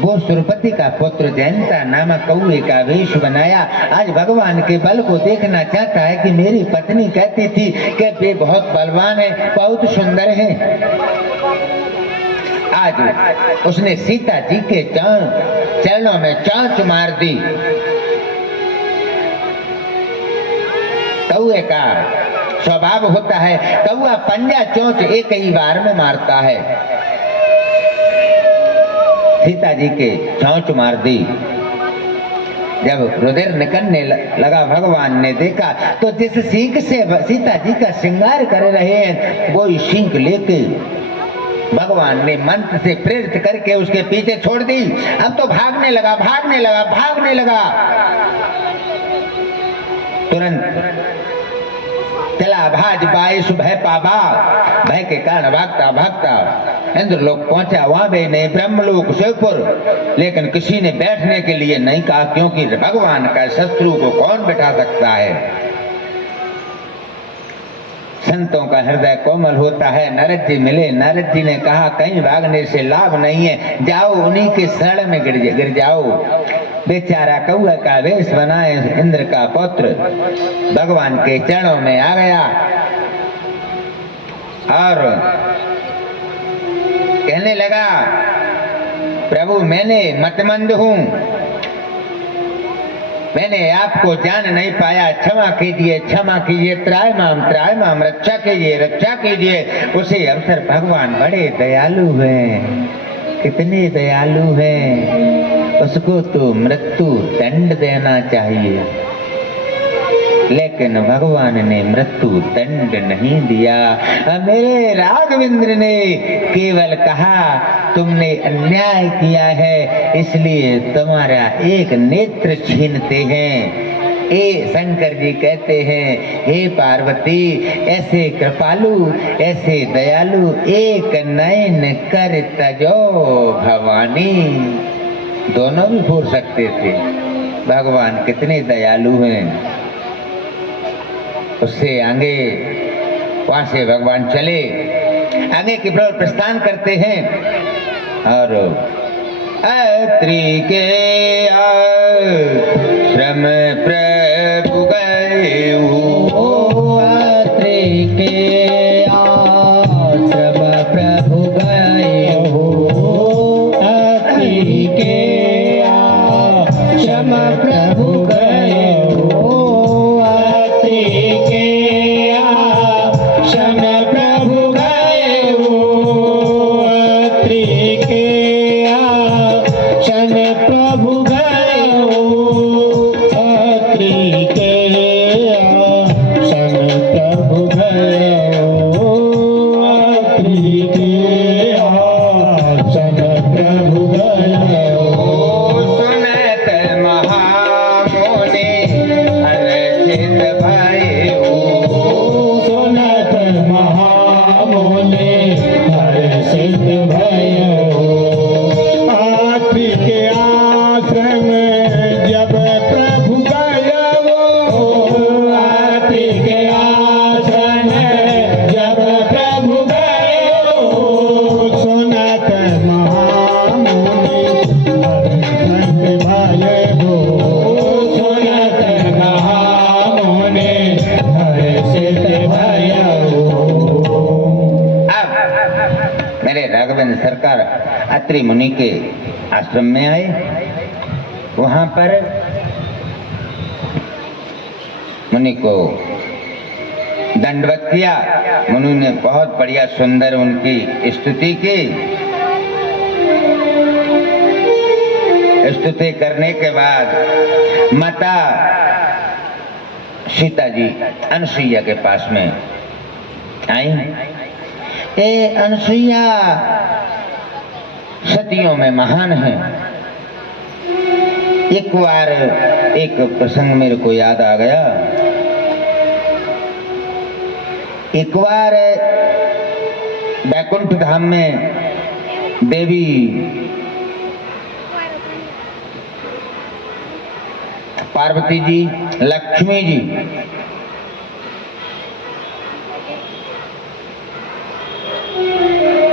वो सुरपति का पुत्र जयंता नामक कौए का वेश बनाया। आज भगवान के बल को देखना चाहता है कि मेरी पत्नी कहती थी कि वे बहुत बलवान है, बहुत सुंदर है। आज उसने सीता जी के चरणों में चांच मार दी। कौए का स्वभाव होता है, कौआ पंजा चोंच एक ही बार में मारता है। सीता जी के चोंच मार दी। जब रुधिर निकलने लगा, भगवान ने देखा तो जिस सींग से सीता जी का श्रृंगार कर रहे हैं वो सींग लेके भगवान ने मंत्र से प्रेरित करके उसके पीछे छोड़ दी। अब तो भागने लगा, भागने लगा, भागने लगा। तुरंत चला भाज बाईस भय पाबा। भय के कारण भागता भागता इंद्रलोक पहुंचा। वहां भी नहीं, ब्रह्मलोक शिवपुर, लेकिन किसी ने बैठने के लिए नहीं कहा, क्योंकि भगवान का शत्रु को कौन बैठा सकता है। संतों का हृदय कोमल होता है। नारद जी मिले, नारद जी ने कहा कहीं भागने से लाभ नहीं है, जाओ उन्हीं के शरण में गिर जाओ। बेचारा कौआ का वेश बनाए इंद्र का पुत्र भगवान के चरणों में आ गया और कहने लगा, प्रभु मैंने मतमंद हूं, मैंने आपको जान नहीं पाया, क्षमा कीजिए, क्षमा कीजिए, त्रायमाम, रक्षा कीजिए, रक्षा कीजिए। उसी अवसर भगवान बड़े दयालु हैं, कितने दयालु हैं। उसको तो मृत्यु दंड देना चाहिए, लेकिन भगवान ने मृत्यु दंड नहीं दिया। मेरे राघवेंद्र ने केवल कहा तुमने अन्याय किया है, इसलिए तुम्हारा एक नेत्र छीनते हैं। शंकर जी कहते हैं, हे पार्वती ऐसे कृपालु, ऐसे दयालु, एक नयन कर तजो भवानी। दोनों भी बोल सकते थे। भगवान कितने दयालु हैं। उससे आगे वहां से भगवान चले, आगे की ओर प्रस्थान करते हैं और अत्रि के आश्रम प्रभु गए। अत्रि के आश्रम प्रभु गए। अत्रि के आश्रम प्रभु गए। सरकार अत्रि मुनि के आश्रम में आए। वहां पर मुनि को दंडवत किया। मुनि ने बहुत बढ़िया सुंदर उनकी स्तुति की। स्तुति करने के बाद माता सीता जी अनसुईया के पास में आई। ए अनसुईया सतियों में महान है। एक बार एक प्रसंग मेरे को याद आ गया। एक बार बैकुंठ धाम में देवी पार्वती जी, लक्ष्मी जी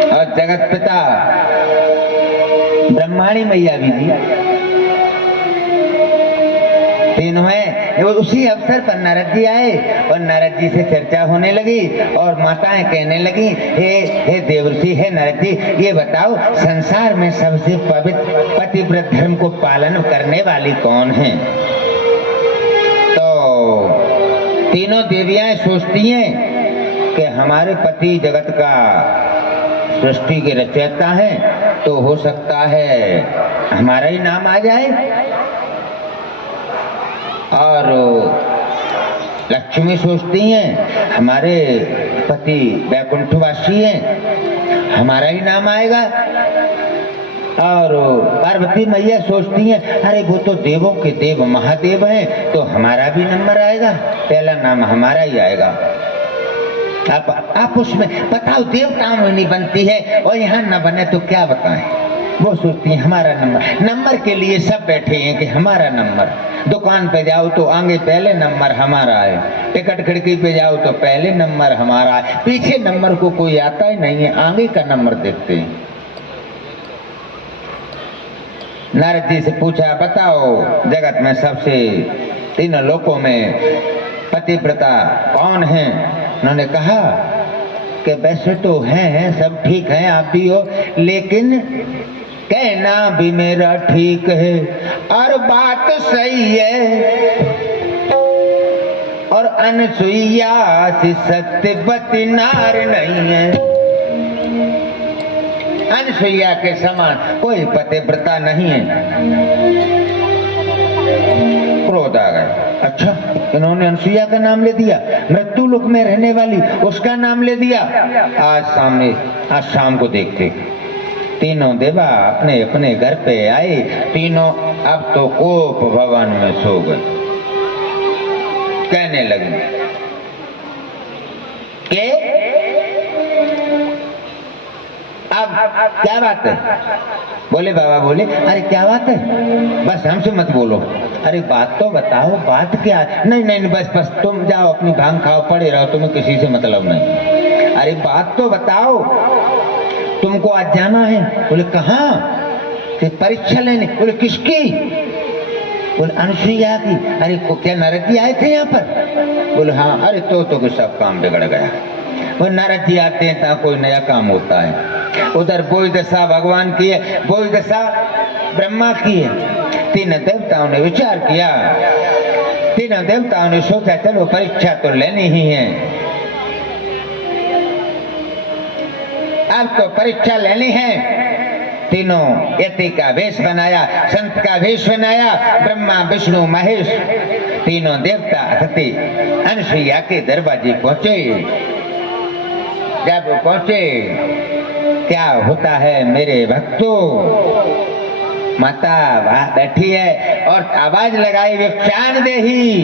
और जगत पिता ब्रह्मा वाणी मैया भी थी। तीनों है उसी अवसर पर नारद जी आए और नारद जी से चर्चा होने लगी और माताएं कहने लगी, हे देवर्षि, हे नारद जी, ये बताओ संसार में सबसे पवित्र पतिव्रत धर्म को पालन करने वाली कौन है? तो तीनों देवियां सोचती हैं कि हमारे पति जगत का सृष्टि के रचयिता हैं, तो हो सकता है हमारा ही नाम आ जाए। और लक्ष्मी सोचती हैं हमारे पति वैकुंठवासी हैं, हमारा ही नाम आएगा। और पार्वती मैया सोचती हैं अरे वो तो देवों के देव महादेव हैं, तो हमारा भी नंबर आएगा, पहला नाम हमारा ही आएगा। आप उसमें बताओ, देवताओं में नहीं बनती है और यहाँ न बने तो क्या बताएं। वो सोचती है हमारा नंबर के लिए सब बैठे हैं कि हमारा नंबर। दुकान पे जाओ तो आगे पहले नंबर हमारा है, टिकट खिड़की पे जाओ तो पहले नंबर हमारा है, पीछे नंबर को कोई आता ही नहीं है, आगे का नंबर देखते हैं। नारद जी से पूछा, बताओ जगत में सबसे तीनों लोकों में पतिव्रता कौन है? उन्होंने कहा कि वैसे तो हैं, सब ठीक है, आप भी हो, लेकिन कहना भी मेरा ठीक है और बात सही है, और अनसुईया सी सत्यवती नार नहीं है। अनसुईया के समान कोई पतिव्रता नहीं है। क्रोध आ गया, अच्छा इन्होंने अनसुईया का नाम ले दिया, मृत्यु लोक में रहने वाली उसका नाम ले दिया। आज शाम को देखते तीनों देवा अपने अपने घर पे आए, तीनों अब तो कोप भवन में सो गए। कहने लगे कि अब क्या बात है? बोले बाबा, बोले अरे क्या बात है, बस हमसे मत बोलो, अरे बात तो बताओ, बात क्या है? नहीं नहीं बस तुम जाओ अपनी भांग खाओ, पड़े रहो, तुम्हें किसी से मतलब नहीं। अरे बात तो बताओ, तुमको आज जाना है। बोले कहाँ? परीक्षा लेने। बोले किसकी? बोले अनसुईया की। अरे क्या नारद जी आए थे यहाँ पर? बोले हाँ। अरे तो सब काम बिगड़ गया। वो नारद जी आते हैं तो कोई नया काम होता है। उधर बोई दशा भगवान की है, बोई दशा ब्रह्मा की है। तीनों देवताओं ने विचार किया, तीनों देवताओं ने सोचा चलो परीक्षा तो लेनी ही है, अब तो परीक्षा लेनी है। तीनों यति का वेश बनाया, संत का वेश बनाया, ब्रह्मा विष्णु महेश तीनों देवता सती अनसुईया के दरवाजे पहुंचे। जब पहुंचे क्या होता है मेरे भक्तों, माता बैठी है और आवाज लगाई विक्षाण देही,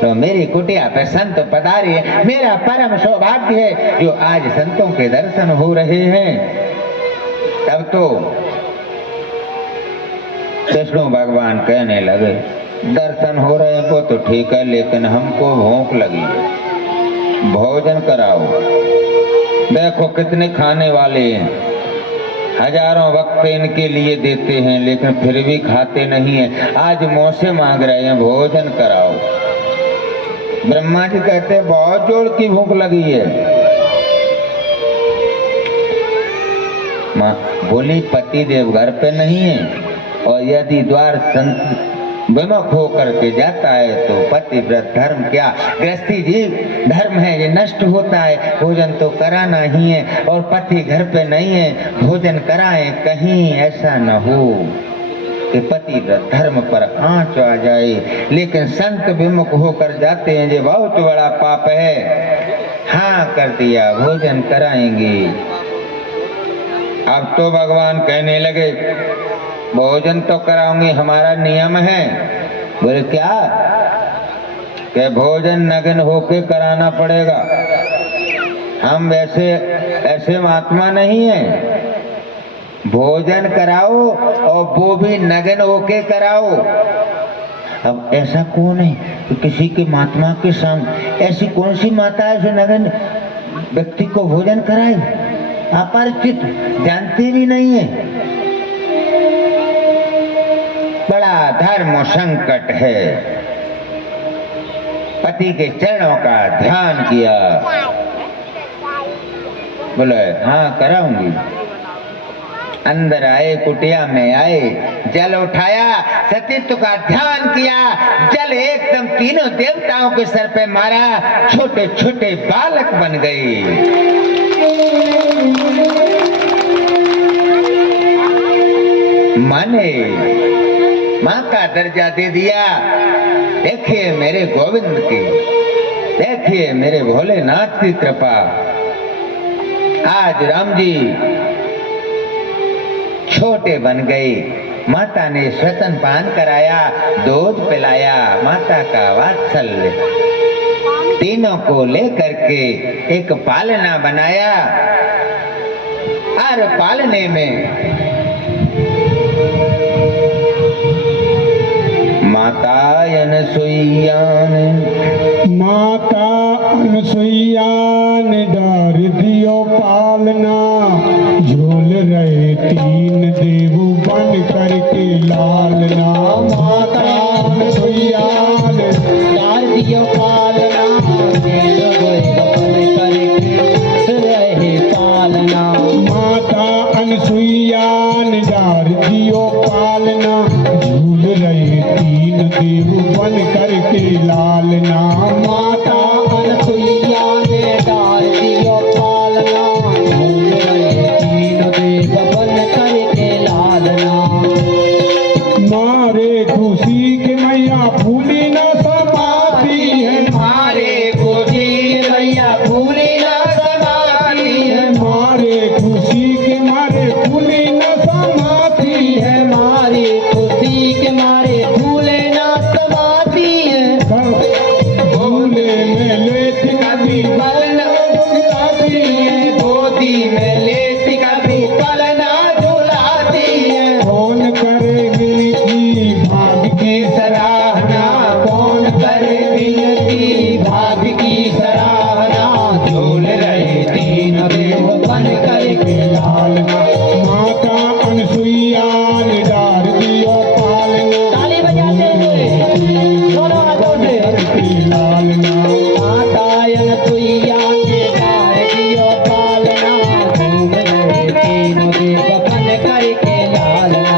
तो मेरी कुटिया पे संत पधारी है। मेरा परम सौभाग्य है जो आज संतों के दर्शन हो रहे हैं। तब तो कृष्ण भगवान कहने लगे, दर्शन हो रहे हैं वो तो ठीक है, लेकिन हमको भूख लगी है, भोजन कराओ। देखो कितने खाने वाले हैं, हजारों वक्त इनके लिए देते हैं, लेकिन फिर भी खाते नहीं है। आज मुँह से मांग रहे हैं भोजन कराओ। ब्रह्मा जी कहते हैं बहुत जोर की भूख लगी है। माँ बोली पति देव घर पे नहीं है, और यदि द्वार विमुख होकर के जाता है तो पतिव्रत धर्म क्या, गृहस्थी जीव धर्म है, ये नष्ट होता है। भोजन तो कराना ही है, और पति घर पे नहीं है, भोजन कराएं, कहीं ऐसा न हो कि पतिव्रत धर्म पर आंच आ जाए। लेकिन संत विमुख होकर जाते हैं, ये बहुत बड़ा पाप है। हाँ कर दिया, भोजन कराएंगे। अब तो भगवान कहने लगे भोजन तो कराऊंगी, हमारा नियम है। बोले क्या? कि भोजन नग्न होके कराना पड़ेगा, हम ऐसे महात्मा नहीं है। भोजन कराओ और वो भी नग्न होके कराओ। अब ऐसा कौन है कि किसी के महात्मा के संग, ऐसी कौन सी माता है जो नग्न व्यक्ति को भोजन कराए? अपरिचित, जानते भी नहीं है। बड़ा धर्म संकट है। पति के चरणों का ध्यान किया, बोले हाँ कराऊंगी। अंदर आए, कुटिया में आए, जल उठाया, सतीत्व का ध्यान किया, जल एकदम तीनों देवताओं के सर पे मारा, छोटे छोटे बालक बन गए। माने माँ का दर्जा दे दिया। देखिए मेरे गोविंद की, देखिए मेरे भोलेनाथ की कृपा। आज राम जी छोटे बन गए। माता ने स्वतन पान कराया, दूध पिलाया, माता का वात्सल्य। तीनों को लेकर के एक पालना बनाया और पालने में माता अनसुईया ने डार दियो पालना, झूल रहे तीन देव बन करके लालना। माता अनसुईया ने डार दियो पालना, रहे पालना। माता अनसुईया ने डार दियो पालना, झूल रहे तीन देव बन करके लालना। माता अनसुईया ने डार दियो पालना, झूल रहे तीन देव बन करके लालना। मारे खुशी के मैया फूली न समाती है, मारे खुशी के मैया फूली न समाती है। मारे खुशी के मारे फूली न समाती है, मारे खुशी के मारे फूले न समाती है। भोले में लेट कभी पलना झुलाती है, गोदी में लेट कभी पलना झुलाती है। कौन करे विनती भाग की सराहना, कौन करे विनती भाग की सराहना, झूल रहे तीन देव बन करके लालना। माता अनसुईया ने डार दियो पालना, ताली बजाते हुए दोनों हाथों से लालना। माता अनसुईया ने डार दियो पालना, झूल रहे तीन देव बन करके लालना।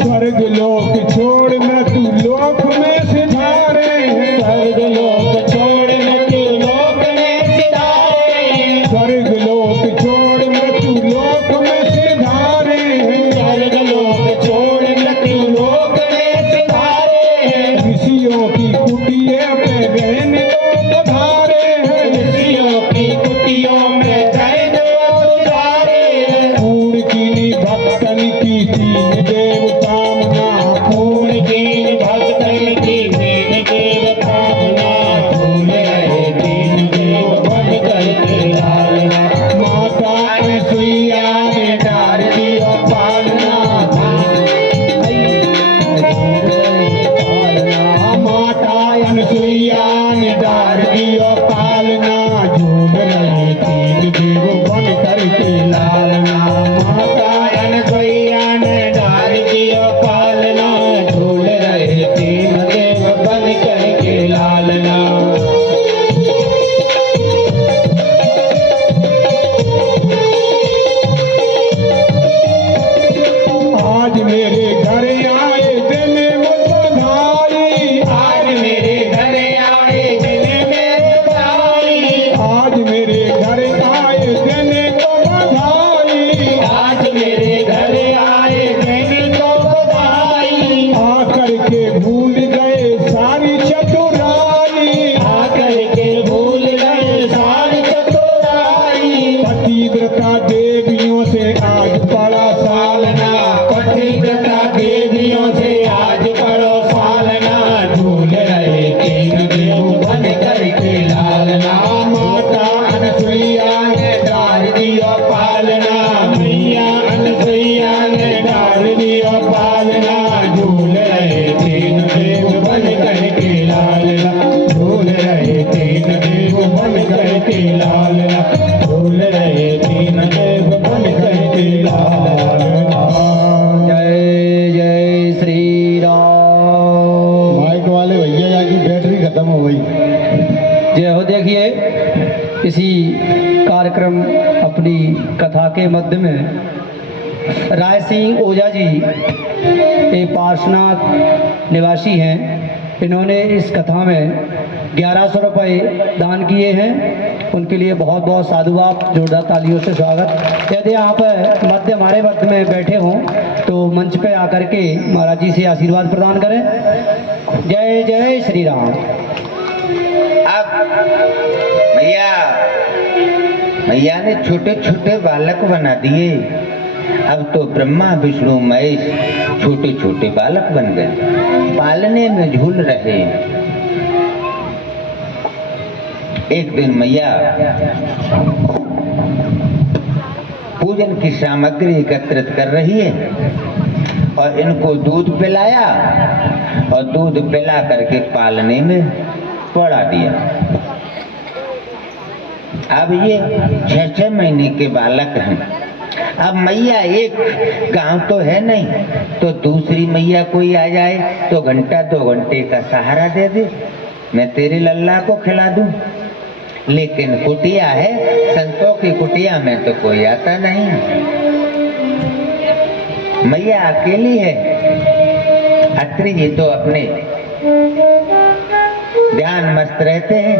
स्वर्ग लोक छोड़ न तू लोक में सिधारे है, स्वर्ग लोक छोड़ न तू लोक में सिधारे है। स्वर्ग लोक छोड़ न तू लोक में सिधारे है, स्वर्ग लोक छोड़ न तू लोक में सिधारे है। ऋषियों की कुटिया पे रहने को पधारे है, ऋषियों की कुटियों में रहने को पधारे है। पूर्ण कीनी भक्तन की तीन देव कामना, पूर्ण कीनी भक्तन की तीन देव कामना, झूल रहे तीन देव बन करके लालना। माता अनसुईया ने डार दियो पालना, माता अनसुईया ने डार दियो पालना, झूल रहे तीन देव बन करके लालना। माता अनसुईया ने डार दियो पालना, झूल रहे तीन देव बन करके लालना। आज मेरे घर आए दिन में बधाई, आज मेरे घर आए दिन में देखिए इसी कार्यक्रम अपनी कथा के मध्य में राय सिंह ओझा जी ये पार्श्वनाथ निवासी हैं। इन्होंने इस कथा में 1100 रुपये दान किए हैं। उनके लिए बहुत बहुत साधुवाद, जोरदार तालियों से स्वागत। यदि यहाँ पर हमारे मध्य में बैठे हों तो मंच पे आकर के महाराज जी से आशीर्वाद प्रदान करें। जय जय श्री राम। अब मैया ने छोटे छोटे बालक बना दिए। अब तो ब्रह्मा विष्णु महेश छोटे छोटे बालक बन गए, पालने में झूल रहे। एक दिन मैया पूजन की सामग्री एकत्रित कर रही है और इनको दूध पिलाया और दूध पिला करके पालने में पड़ा दिया। अब ये 6-6 महीने के बालक हैं। अब मैया एक गांव तो है नहीं, तो दूसरी मैया कोई आ जाए तो घंटा 2 घंटे का सहारा दे दे, मैं तेरे लल्ला को खिला दूं। लेकिन कुटिया है, संतों की कुटिया में तो कोई आता नहीं। मैया अकेली है। अत्रि जी तो अपने ध्यान मस्त रहते हैं।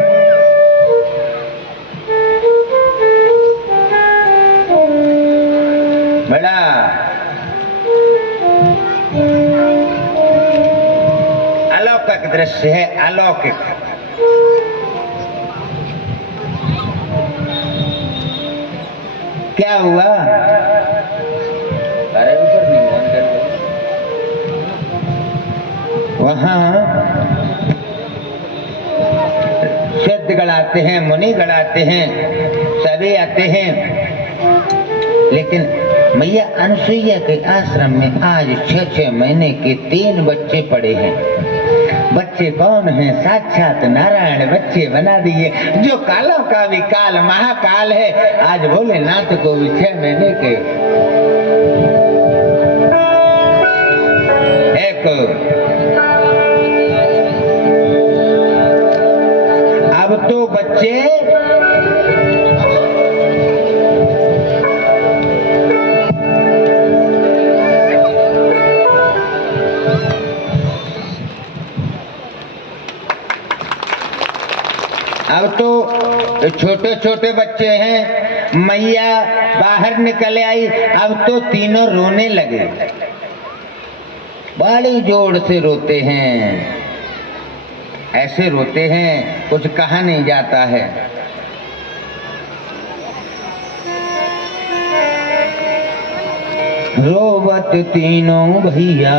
बड़ा अलौकिक दृश्य है, अलौकिक। क्या हुआ? अरे ऊपर वहां सिद्ध गढ़ाते हैं, मुनि गढ़ाते हैं, सभी आते हैं। लेकिन मैया अनसुईया के आश्रम में आज 6-6 महीने के 3 बच्चे पड़े हैं। बच्चे कौन हैं? साक्षात नारायण बच्चे बना दिए। जो कालों का भी काल महाकाल है, आज भोलेनाथ को भी 6 महीने के एक। अब तो बच्चे अब तो छोटे छोटे बच्चे हैं। मैया बाहर निकल आई। अब तो तीनों रोने लगे, बड़ी जोर से रोते हैं। ऐसे रोते हैं कुछ कहा नहीं जाता है। रोवत तीनों भैया,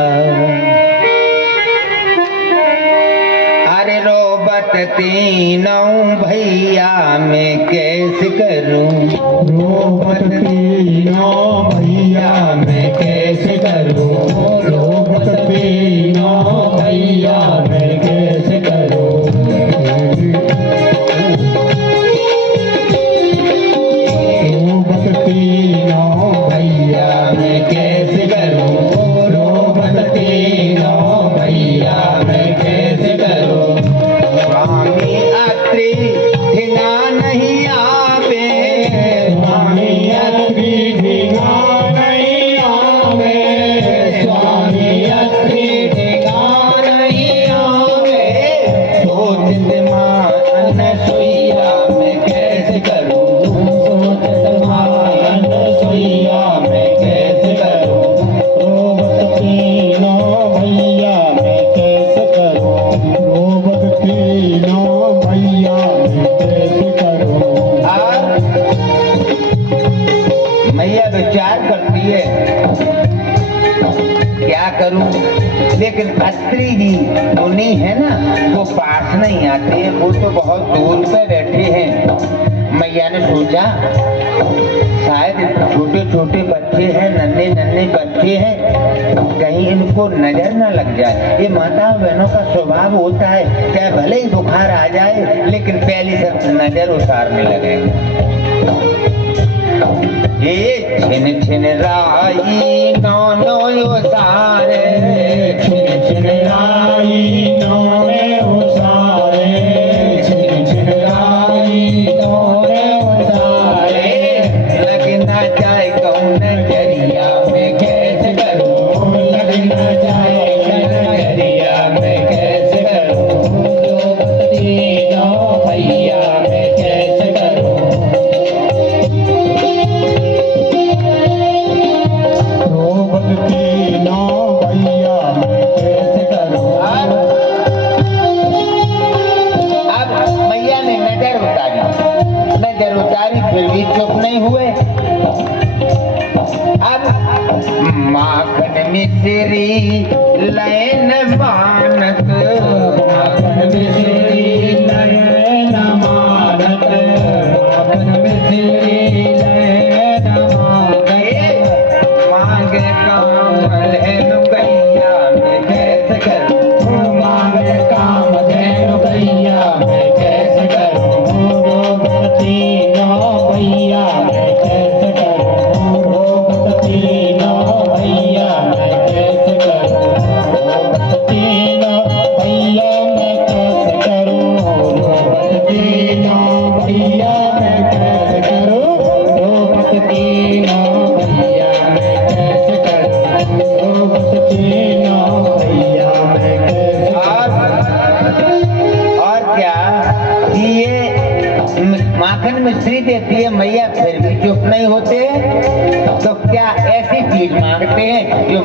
अरे रोबत तीनों भैया मैं कैसे करूं? रोबत तीनों भैया मैं कैसे करूं? रोबत तीनों भैया मैं कैसे करूं? रोबत तीनों भैया मैं कैसे करूं? रोबत तीनों भैया मैं कैसे करूं? स्वामी अत्रि ढिंगा नहीं आवे, स्वामी अत्रि ढिंगा नहीं आवे, स्वामी अत्रि ढिंगा नहीं आवे। सोचत मां अनसुईया मैं कैसे करूं? सोचत मां अनसुईया मैं कैसे करूं? रोबत तीनों भैया मैं कैसे करूं? रोबत तीनों भैया मैं कैसे करूं? मैया विचार करती है क्या करूं। लेकिन अत्रि जी मुनि है ना, वो पास नहीं आते हैं, वो तो बहुत दूर पे बैठे हैं। मैया ने सोचा शायद छोटे छोटे बच्चे हैं, नन्हे नन्हे बच्चे हैं, कहीं इनको नजर न लग जाए। ये माता बहनों का स्वभाव होता है, चाहे भले ही बुखार आ जाए लेकिन पहली सब नजर उतारने लगेंगे। ये छिन छिन राई नौनो सारे, छिन छिन राई नौने उसारे, छिन छिन राई नहीं हुए। अब माखन मिश्री लैन मानत, माखन मिश्री लैन मानत, माखन मिश्री लैन मानत। मांगे काम धेनु गैया मैं कैसे करूं, मांगे काम धेनु गैया मैं कैसे करूं, रोग तीनों भैया मैं कैसे करूं, रोग तीनों भैया मैं कैसे करूं, रोग तीनों भैया मैं कैसे करूं, रोग तीनों भैया मैं कैसे करूं, रोग तीनों भैया मैं कैसे करूं, रोग तीनों भैया मैं कैसे और क्या ये माखन मिश्री देती है मैया फिर भी चुप नहीं होते।